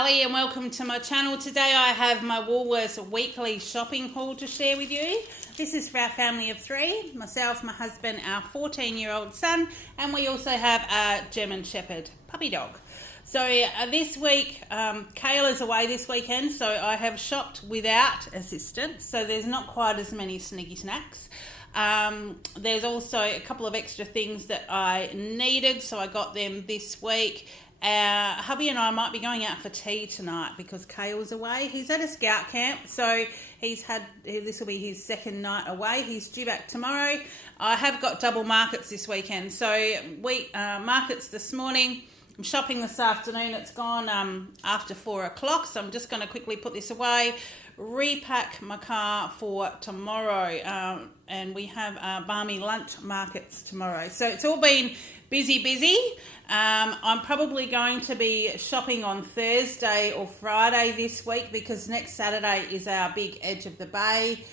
Ali and welcome to my channel. Today I have my Woolworths weekly shopping haul to share with you. This is for our family of three, myself, my husband, our 14-year-old son, and we also have a German Shepherd puppy dog. So this week, Kayla's away this weekend, so I have shopped without assistance, so there's not quite as many sneaky snacks. There's also a couple of extra things that I needed, so I got them this week. Hubby and I might be going out for tea tonight because Kale's away. He's at a scout camp, so this will be his second night away. He's due back tomorrow. I have got double markets this weekend, so markets this morning. I'm shopping this afternoon. It's gone after 4 o'clock, so I'm just going to quickly put this away, repack my car for tomorrow, and we have balmy lunch markets tomorrow. So it's all been busy. I'm probably going to be shopping on Thursday or Friday this week because next Saturday is our big Edge of the Bay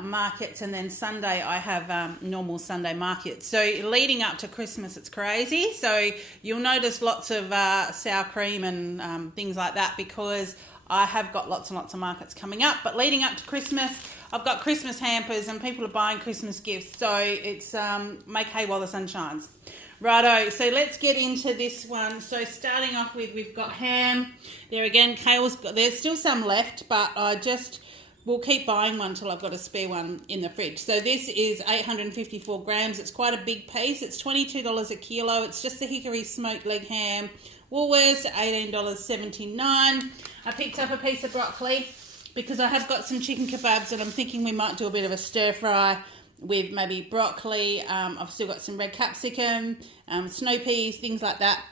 markets, and then Sunday I have normal Sunday markets. So leading up to Christmas, it's crazy. So you'll notice lots of sour cream and things like that because I have got lots and lots of markets coming up. But leading up to Christmas, I've got Christmas hampers and people are buying Christmas gifts. So it's make hay while the sun shines. Righto, so let's get into this one. So starting off with, we've got ham. There again, there's still some left, but we'll keep buying one till I've got a spare one in the fridge. So this is 854 grams. It's quite a big piece. It's $22 a kilo. It's just the hickory smoked leg ham. Woolworths, $18.79. I picked up a piece of broccoli because I have got some chicken kebabs and I'm thinking we might do a bit of a stir fry with maybe broccoli. I've still got some red capsicum, snow peas, things like that.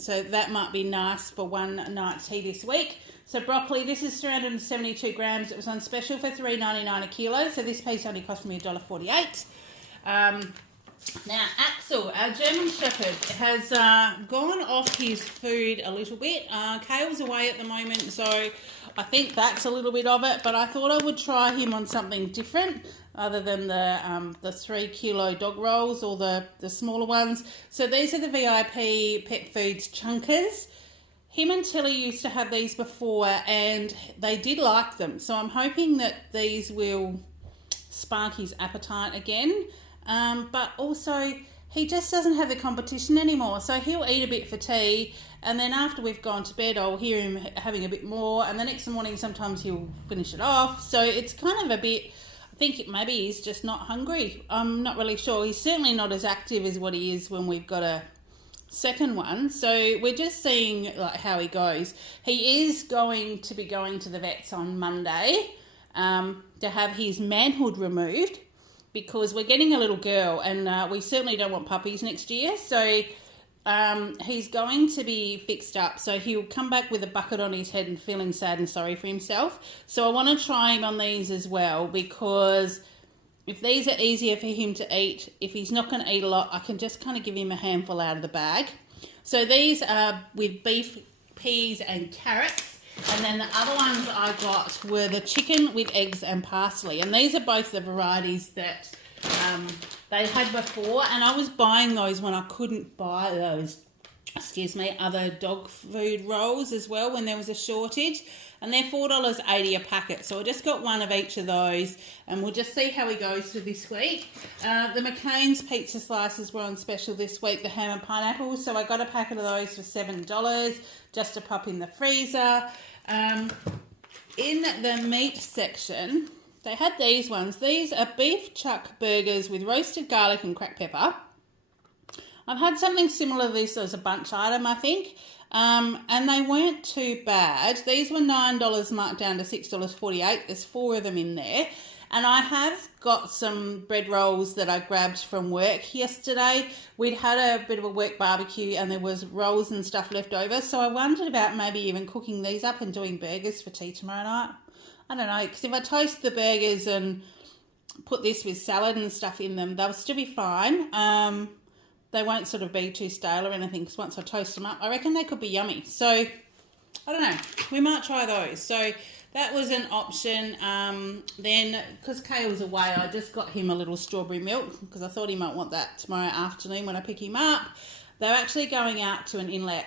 So that might be nice for one night tea this week. So broccoli, this is 372 grams. It was on special for $3.99 a kilo. So this piece only cost me $1.48. Now Axel, our German Shepherd, has gone off his food a little bit. Kale's away at the moment, so I think that's a little bit of it. But I thought I would try him on something different other than the 3 kilo dog rolls or the smaller ones. So these are the VIP Pet Foods Chunkers. Him and Tilly used to have these before and they did like them. So I'm hoping that these will spark his appetite again. But also he just doesn't have the competition anymore. So he'll eat a bit for tea and then after we've gone to bed, I'll hear him having a bit more. And the next morning, sometimes he'll finish it off. So it's kind of a bit, I think maybe he's just not hungry. I'm not really sure. He's certainly not as active as what he is when we've got a second one. So we're just seeing like how he goes. He is going to be going to the vets on Monday to have his manhood removed because we're getting a little girl and we certainly don't want puppies next year. So he's going to be fixed up. So he'll come back with a bucket on his head and feeling sad and sorry for himself. So I want to try him on these as well because if these are easier for him to eat, if he's not going to eat a lot, I can just kind of give him a handful out of the bag. So these are with beef, peas and carrots. And then the other ones I got were the chicken with eggs and parsley. And these are both the varieties that they had before. And I was buying those when I couldn't buy those, other dog food rolls as well when there was a shortage. And they're $4.80 a packet. So I just got one of each of those. And we'll just see how he goes for this week. The McCain's pizza slices were on special this week, the ham and pineapple. So I got a packet of those for $7 just to pop in the freezer. In the meat section, they had these ones. These are beef chuck burgers with roasted garlic and cracked pepper. I've had something similar to this as a bunch item, I think. And they weren't too bad. These were $9 marked down to $6.48. There's 4 of them in there. And I have got some bread rolls that I grabbed from work yesterday. We'd had a bit of a work barbecue and there was rolls and stuff left over. So I wondered about maybe even cooking these up and doing burgers for tea tomorrow night. I don't know, because if I toast the burgers and put this with salad and stuff in them, they'll still be fine. They won't sort of be too stale or anything because once I toast them up, I reckon they could be yummy. So, I don't know. We might try those. So, that was an option. Then, because Kale was away, I just got him a little strawberry milk because I thought he might want that tomorrow afternoon when I pick him up. They're actually going out to an inlet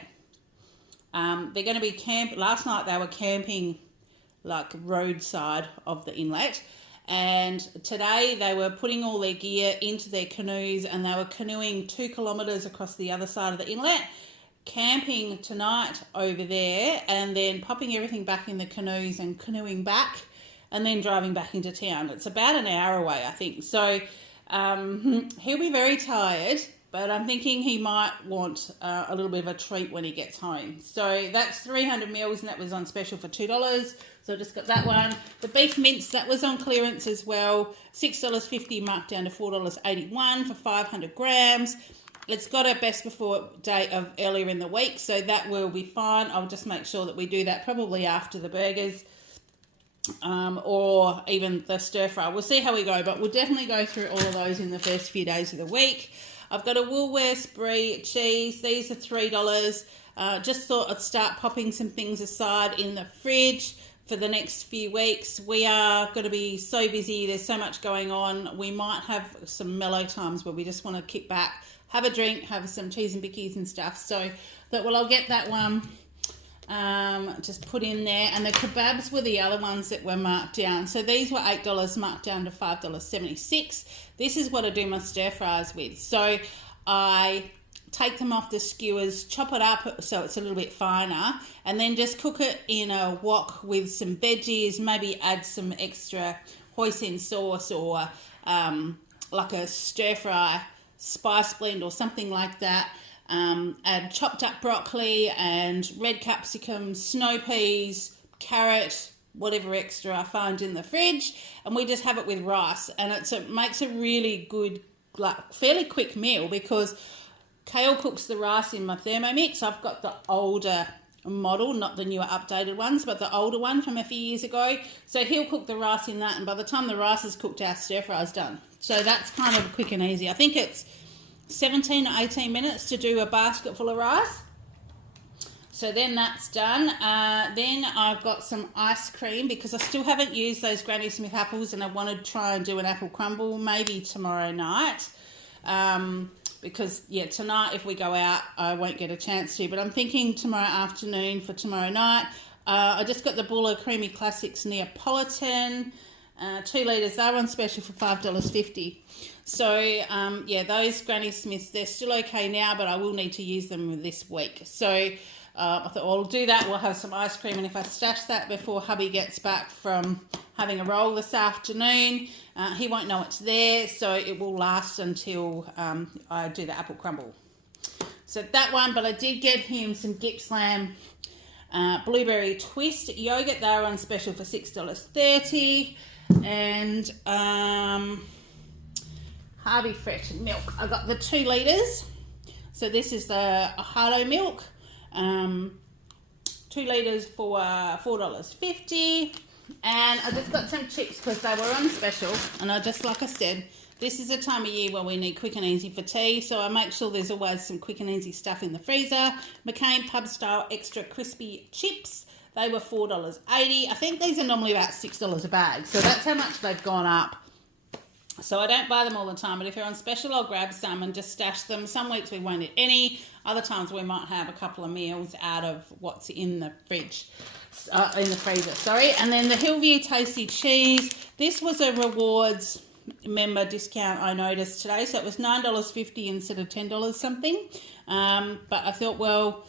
They're going to be last night they were camping like roadside of the inlet, and today they were putting all their gear into their canoes and they were canoeing 2 kilometres across the other side of the inlet, camping tonight over there, and then popping everything back in the canoes and canoeing back, and then driving back into town. It's about an hour away, I think. So he'll be very tired, but I'm thinking he might want a little bit of a treat when he gets home. So that's 300 mils, and that was on special for $2. So I just got that one. The beef mince, that was on clearance as well. $6.50 marked down to $4.81 for 500 grams. It's got a best before date of earlier in the week, so that will be fine. I'll just make sure that we do that probably after the burgers. Or even the stir fry. We'll see how we go, but we'll definitely go through all of those in the first few days of the week. I've got a Woolworths Brie cheese. These are $3. Just thought I'd start popping some things aside in the fridge for the next few weeks. We are going to be so busy. There's so much going on. We might have some mellow times where we just want to kick back, have a drink, have some cheese and bickies and stuff. So that, well, I'll get that one just put in there. And the kebabs were the other ones that were marked down. So these were $8 marked down to $5.76. This is what I do my stir fries with. So I take them off the skewers, chop it up so it's a little bit finer, and then just cook it in a wok with some veggies, maybe add some extra hoisin sauce or like a stir fry spice blend or something like that. Add chopped up broccoli and red capsicum, snow peas, carrot, whatever extra I find in the fridge, and we just have it with rice. And it makes a really good, like, fairly quick meal, because Kale cooks the rice in my Thermomix. I've got the older model, not the newer updated ones, but the older one from a few years ago. So he'll cook the rice in that, and by the time the rice is cooked, our stir fry's done. So that's kind of quick and easy. I think it's 17 or 18 minutes to do a basket full of rice. So then that's done. Then I've got some ice cream, because I still haven't used those Granny Smith apples, and I want to try and do an apple crumble maybe tomorrow night. Because, yeah, tonight if we go out, I won't get a chance to. But I'm thinking tomorrow afternoon for tomorrow night. I just got the Buller Creamy Classics Neapolitan, 2 litres. They're on special for $5.50. So, yeah, those Granny Smiths, they're still okay now, but I will need to use them this week. So I thought, well, I'll do that. We'll have some ice cream, and if I stash that before hubby gets back from having a roll this afternoon, he won't know it's there, so it will last until I do the apple crumble. So that one, but I did get him some Gippsland blueberry twist yogurt. They were on special for $6.30, and Harvey Fresh milk. I got the 2 litres. So this is the Ahalo milk. 2 litres for $4.50. And I just got some chips because they were on special. And like I said, this is a time of year where we need quick and easy for tea. So I make sure there's always some quick and easy stuff in the freezer. McCain pub style extra crispy chips. They were $4.80. I think these are normally about $6 a bag. So that's how much they've gone up. So I don't buy them all the time, but if they're on special, I'll grab some and just stash them. Some weeks we won't eat any. Other times we might have a couple of meals out of what's in the fridge, in the freezer, sorry. And then the Hillview Tasty Cheese. This was a rewards member discount I noticed today. So it was $9.50 instead of $10 something. But I thought, well,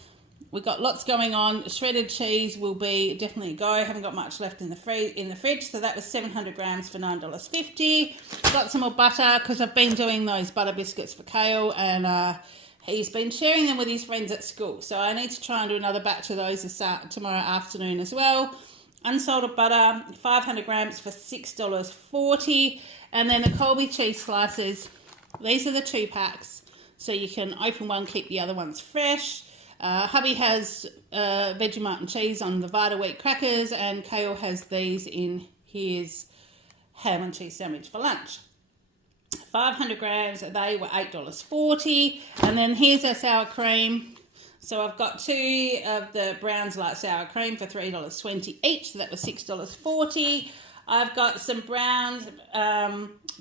we've got lots going on. Shredded cheese will be definitely a go. Haven't got much left in the fridge. So that was 700 grams for $9.50. Got some more butter because I've been doing those butter biscuits for Kale, and he's been sharing them with his friends at school. So I need to try and do another batch of those tomorrow afternoon as well. Unsalted butter, 500 grams for $6.40. And then the Colby cheese slices. These are the 2 packs. So you can open one, keep the other ones fresh. Hubby has Vegemite and cheese on the Vita Wheat crackers, and Kale has these in his ham and cheese sandwich for lunch. 500 grams, they were $8.40. And then here's our sour cream. So I've got 2 of the Browns Light Sour Cream for $3.20 each, so that was $6.40. I've got some Browns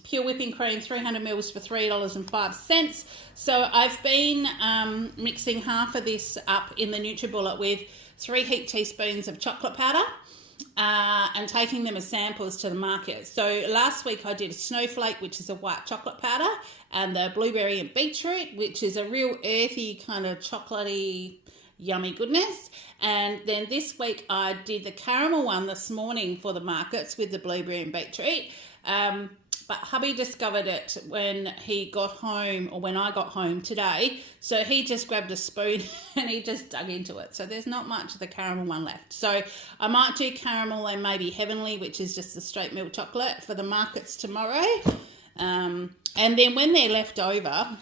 pure whipping cream, 300 mils for $3.05. So I've been mixing half of this up in the NutriBullet with 3 heaped teaspoons of chocolate powder and taking them as samples to the market. So last week I did a snowflake, which is a white chocolate powder, and the blueberry and beetroot, which is a real earthy kind of chocolatey yummy goodness. And then this week I did the caramel one this morning for the markets with the blueberry and beetroot. But hubby discovered it when he got home, or when I got home today. So he just grabbed a spoon and he just dug into it. So there's not much of the caramel one left. So I might do caramel and maybe heavenly, which is just the straight milk chocolate, for the markets tomorrow. And then when they're left over,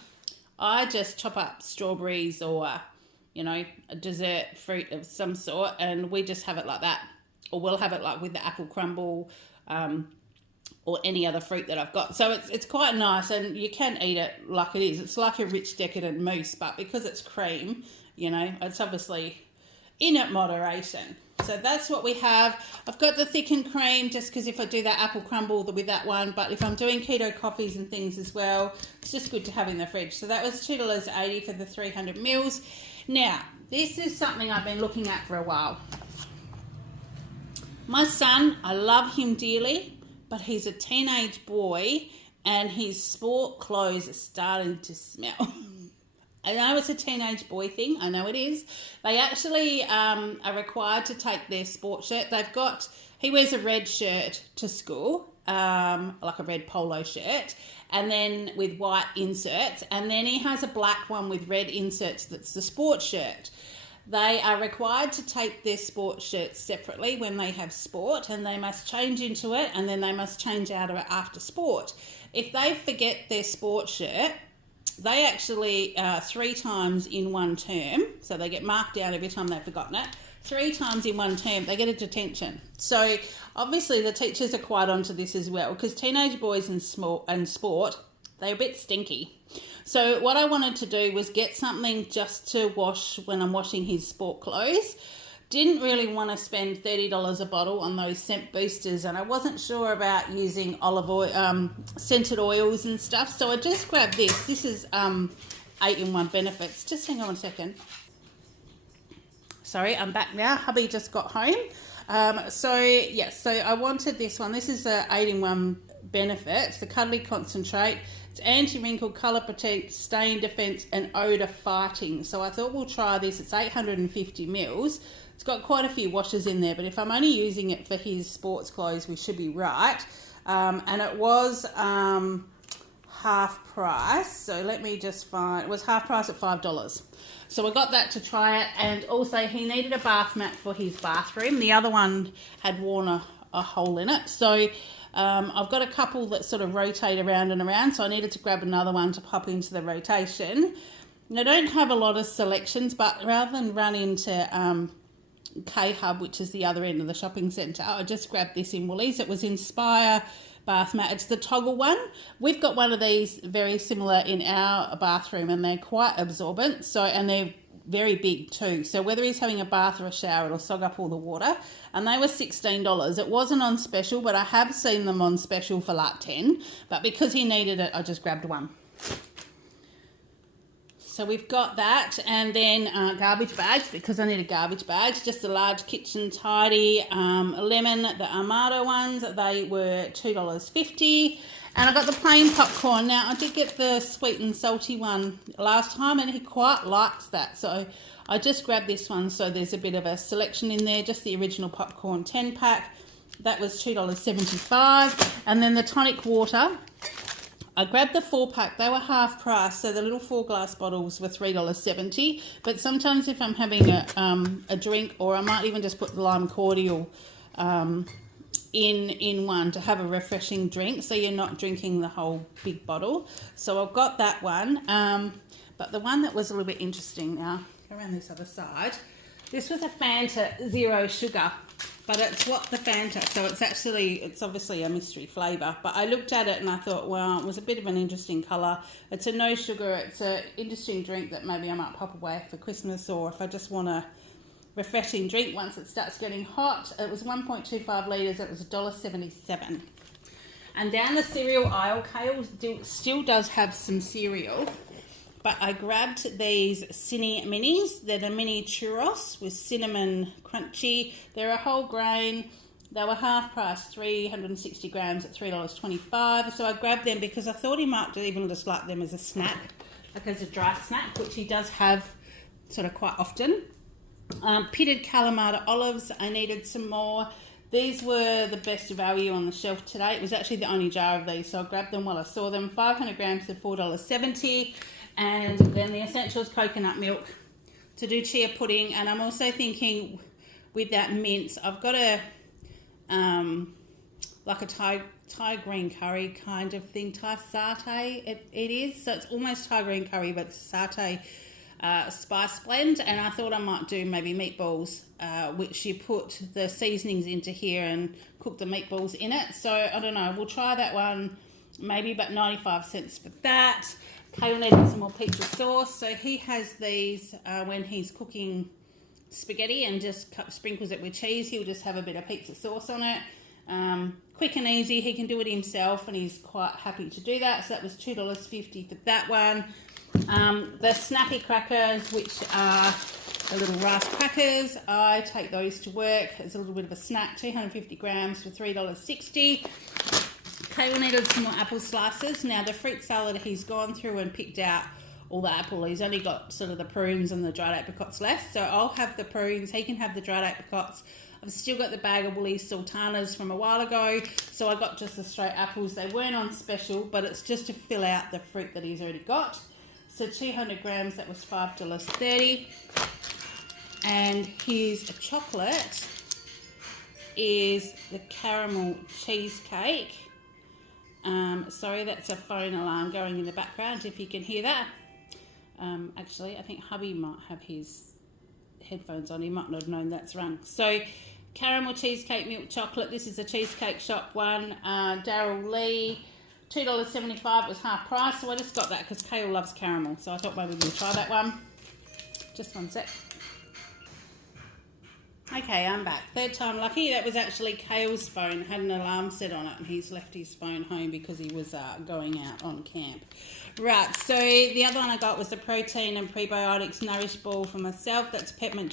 I just chop up strawberries or, you know, a dessert fruit of some sort, and we just have it like that. Or we'll have it like with the apple crumble, or any other fruit that I've got. So it's quite nice, and you can eat it like it is. It's like a rich, decadent mousse, but because it's cream, you know, it's obviously in at moderation. So that's what we have. I've got the thickened cream just because if I do that apple crumble with that one, but if I'm doing keto coffees and things as well, it's just good to have in the fridge. So that was $2.80 for the 300 mils. Now, this is something I've been looking at for a while. My son, I love him dearly, but he's a teenage boy and his sport clothes are starting to smell. I know it's a teenage boy thing. I know it is. They actually are required to take their sport shirt. He wears a red shirt to school, like a red polo shirt, and then with white inserts. And then he has a black one with red inserts that's the sport shirt. They are required to take their sport shirts separately when they have sport, and they must change into it, and then they must change out of it after sport. If they forget their sport shirt, they actually 3 times in one term, so they get marked down every time they've forgotten it, 3 times in one term, they get a detention. So obviously the teachers are quite onto this as well, because teenage boys in sport, they're a bit stinky. So what I wanted to do was get something just to wash when I'm washing his sport clothes. Didn't really want to spend $30 a bottle on those scent boosters, and I wasn't sure about using olive oil, scented oils and stuff. So I just grabbed this. This is 8-in-1 Benefits. Just hang on a second. Sorry, I'm back now. Hubby just got home. So I wanted this one. This is the 8-in-1 Benefits, the Cuddly Concentrate. It's anti-wrinkle, colour protect, stain defence and odour fighting. So I thought we'll try this. It's 850 mils. It's got quite a few washes in there, but if I'm only using it for his sports clothes, we should be right. And it was half price. So let me just find, it was half price at $5. So I got that to try it. And also he needed a bath mat for his bathroom. The other one had worn a hole in it. So I've got a couple that sort of rotate around and around, so I needed to grab another one to pop into the rotation. And I don't have a lot of selections, but rather than run into K-Hub, which is the other end of the shopping centre, I just grabbed this in Woolies. It was Inspire bath mat. It's the toggle one. We've got one of these very similar in our bathroom, and they're quite absorbent, and they're very big too. So whether he's having a bath or a shower, it'll soak up all the water. And they were $16. It wasn't on special, but I have seen them on special for like 10. But because he needed it, I just grabbed one. So we've got that, and then garbage bags, because I needed garbage bags. Just a large kitchen tidy lemon, the Armado ones. They were $2.50. And I got the plain popcorn. Now, I did get the sweet and salty one last time, and he quite likes that. So I just grabbed this one, so there's a bit of a selection in there. Just the original popcorn 10-pack. That was $2.75. And then the tonic water, I grabbed the 4-pack. They were half price, so the little 4-glass bottles were $3.70. But sometimes if I'm having a drink, or I might even just put the lime cordial in one to have a refreshing drink, so you're not drinking the whole big bottle. So I've got that one. But the one that was a little bit interesting, now go around this other side, this was a Fanta Zero sugar, but it's what the Fanta, so it's obviously a mystery flavour. But I looked at it and I thought, well, it was a bit of an interesting colour. It's a no sugar, it's an interesting drink that maybe I might pop away for Christmas, or if I just want to refreshing drink once it starts getting hot. It was 1.25 litres, it was $1.77. And down the cereal aisle, Kale still does have some cereal, but I grabbed these Cine Minis. They're the mini churros with cinnamon crunchy. They're a whole grain. They were half price, 360 grams at $3.25. So I grabbed them because I thought he might even just like them as a snack, like as a dry snack, which he does have sort of quite often. Pitted Kalamata olives, I needed some more. These were the best value on the shelf today. It was actually the only jar of these, so I grabbed them while I saw them. 500 grams for $4.70. And then the Essentials coconut milk to do chia pudding. And I'm also thinking with that mince, I've got a like a Thai green curry kind of thing, Thai satay it is. So it's almost Thai green curry, but it's satay spice blend. And I thought I might do maybe meatballs, which you put the seasonings into here and cook the meatballs in it. So I don't know, we'll try that one maybe, but 95 cents for that. Kale needed some more pizza sauce, so he has these when he's cooking spaghetti and just sprinkles it with cheese. He'll just have a bit of pizza sauce on it. Quick and easy, he can do it himself and he's quite happy to do that. So that was $2.50 for that one. The snappy crackers, which are the little rice crackers, I take those to work as a little bit of a snack. 250 grams for $3.60. Kale needed some more apple slices. Now the fruit salad, he's gone through and picked out all the apple. He's only got sort of the prunes and the dried apricots left. So I'll have the prunes, he can have the dried apricots. I've still got the bag of Woolies sultanas from a while ago. So I got just the straight apples. They weren't on special, but it's just to fill out the fruit that he's already got. So 200 grams, that was $5.30. And his chocolate is the caramel cheesecake. Sorry, that's a phone alarm going in the background, if you can hear that. Actually, I think hubby might have his headphones on. He might not have known that's rung. So, caramel cheesecake milk chocolate. This is a Cheesecake Shop one. Daryl Lee, $2.75. It was half price, so I just got that because Kale loves caramel. So I thought maybe we'll try that one. Just one sec. Okay, I'm back. Third time lucky. That was actually Kale's phone. Had an alarm set on it and he's left his phone home because he was going out on camp. Right, so the other one I got was the protein and prebiotics nourish ball for myself. That's peppermint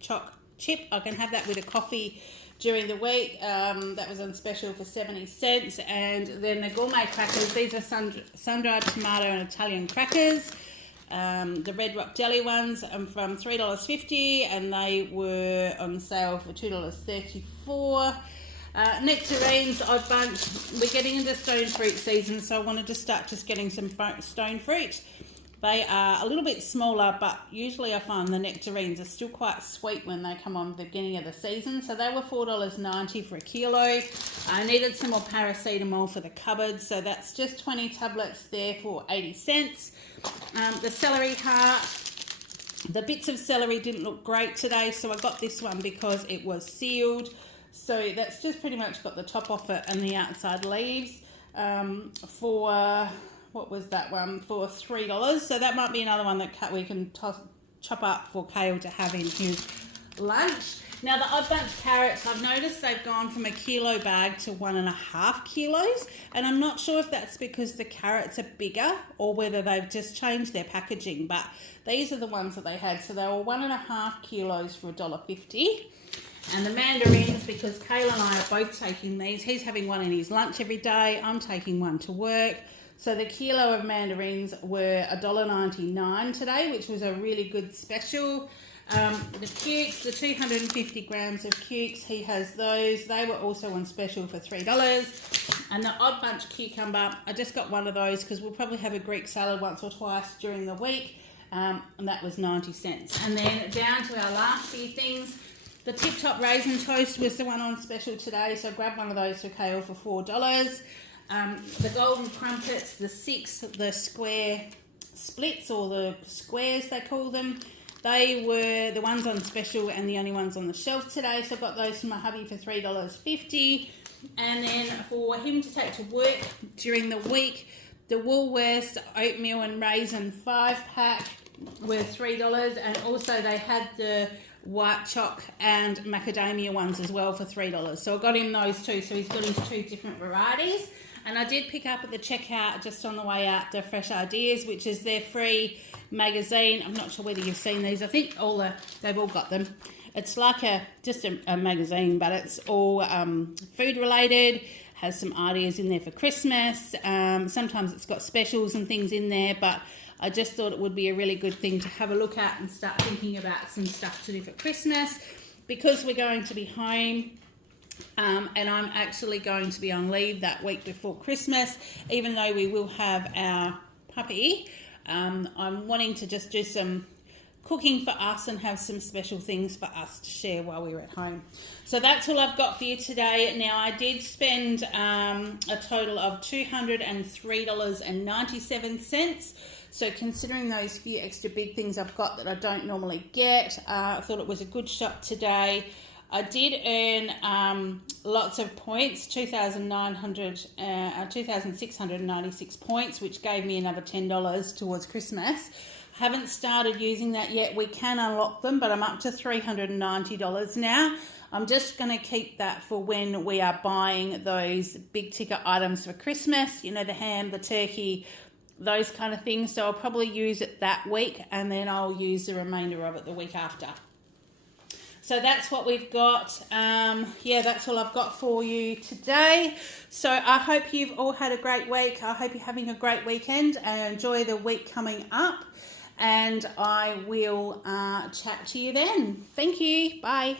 choc chip. I can have that with a coffee during the week. That was on special for 70 cents. And then the gourmet crackers. These are sun-dried tomato and Italian crackers. The Red Rock Jelly ones from $3.50 and they were on sale for $2.34. Nectarines, odd bunch. We're getting into stone fruit season, so I wanted to start just getting some stone fruit. They are a little bit smaller, but usually I find the nectarines are still quite sweet when they come on at the beginning of the season. So they were $4.90 for a kilo. I needed some more paracetamol for the cupboard, so that's just 20 tablets there for 80 cents. The celery heart. The bits of celery didn't look great today, so I got this one because it was sealed. So that's just pretty much got the top off it and the outside leaves for... what was that one? For $3. So that might be another one that we can chop up for Kale to have in his lunch. Now the Odd Bunch carrots, I've noticed they've gone from a kilo bag to 1.5 kilos. And I'm not sure if that's because the carrots are bigger or whether they've just changed their packaging. But these are the ones that they had. So they were 1.5 kilos for $1.50. And the mandarins, because Kale and I are both taking these. He's having one in his lunch every day. I'm taking one to work. So the kilo of mandarins were $1.99 today, which was a really good special. The cukes, the 250 grams of cukes, he has those. They were also on special for $3. And the Odd Bunch cucumber, I just got one of those because we'll probably have a Greek salad once or twice during the week. And that was 90 cents. And then down to our last few things. The Tip Top Raisin Toast was the one on special today, so I grabbed one of those for Kale for $4. The Golden Crumpets, the square splits, or the squares they call them, they were the ones on special and the only ones on the shelf today, so I got those from my hubby for $3.50. And then for him to take to work during the week, the Woolworths oatmeal and raisin 5-pack were $3, and also they had the white choc and macadamia ones as well for $3. So I got him those two. So he's got his two different varieties. And I did pick up at the checkout just on the way out the Fresh Ideas, which is their free magazine. I'm not sure whether you've seen these. I think they've all got them. It's like just a magazine, but it's all food related. Has some ideas in there for Christmas. Sometimes it's got specials and things in there, but I just thought it would be a really good thing to have a look at and start thinking about some stuff to do for Christmas, because we're going to be home. And I'm actually going to be on leave that week before Christmas, even though we will have our puppy. I'm wanting to just do some cooking for us and have some special things for us to share while we're at home. So that's all I've got for you today. Now, I did spend a total of $203.97. So considering those few extra big things I've got that I don't normally get, I thought it was a good shop today. I did earn lots of points, 2,696 points, which gave me another $10 towards Christmas. Haven't started using that yet. We can unlock them, but I'm up to $390 now. I'm just going to keep that for when we are buying those big ticket items for Christmas, you know, the ham, the turkey, those kind of things. So I'll probably use it that week, and then I'll use the remainder of it the week after. So that's what we've got. Yeah, that's all I've got for you today. So I hope you've all had a great week. I hope you're having a great weekend and enjoy the week coming up. And I will chat to you then. Thank you. Bye.